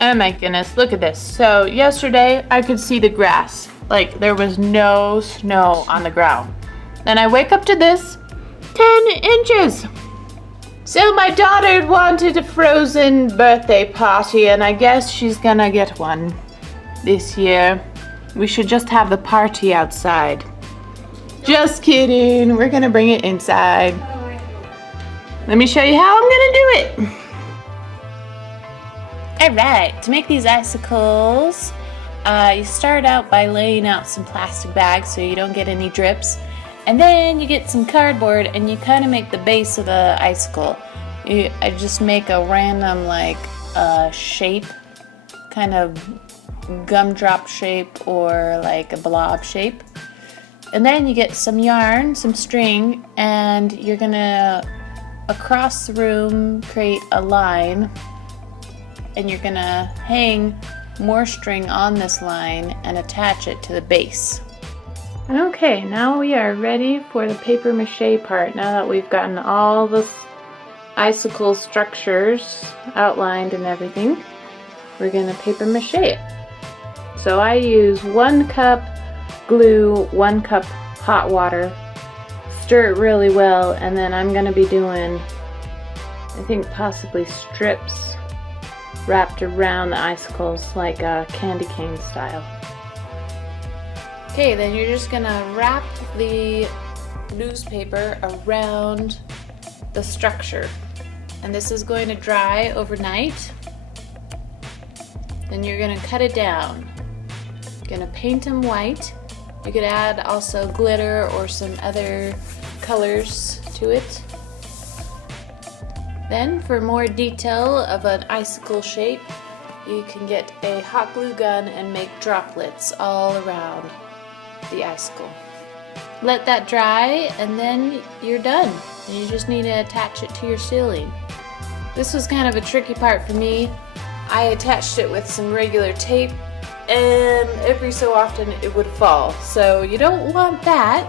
Oh my goodness, look at this. So yesterday I could see the grass. Like there was no snow on the ground. Then I wake up to this, 10 inches. So my daughter wanted a frozen birthday party and I guess she's gonna get one this year. We should just have the party outside. Just kidding, we're gonna bring it inside. Let me show you how I'm gonna do it. Alright, to make these icicles, you start out by laying out some plastic bags so you don't get any drips. And then you get some cardboard and you kind of make the base of the icicle. I just make a random like shape, kind of gumdrop shape or like a blob shape. And then you get some yarn, some string, and you're gonna, across the room, create a line. And you're gonna hang more string on this line and attach it to the base. Okay, now we are ready for the paper mache part. Now that we've gotten all the icicle structures outlined and everything, we're gonna paper mache it. So I use 1 cup glue, 1 cup hot water, stir it really well, and then I'm gonna be doing, I think possibly strips wrapped around the icicles like a candy cane style. Okay, then you're just gonna wrap the newspaper around the structure. And this is going to dry overnight. Then you're gonna cut it down. You're gonna paint them white. You could add also glitter or some other colors to it. Then, for more detail of an icicle shape, you can get a hot glue gun and make droplets all around the icicle. Let that dry and then you're done. You just need to attach it to your ceiling. This was kind of a tricky part for me. I attached it with some regular tape and every so often it would fall. So you don't want that.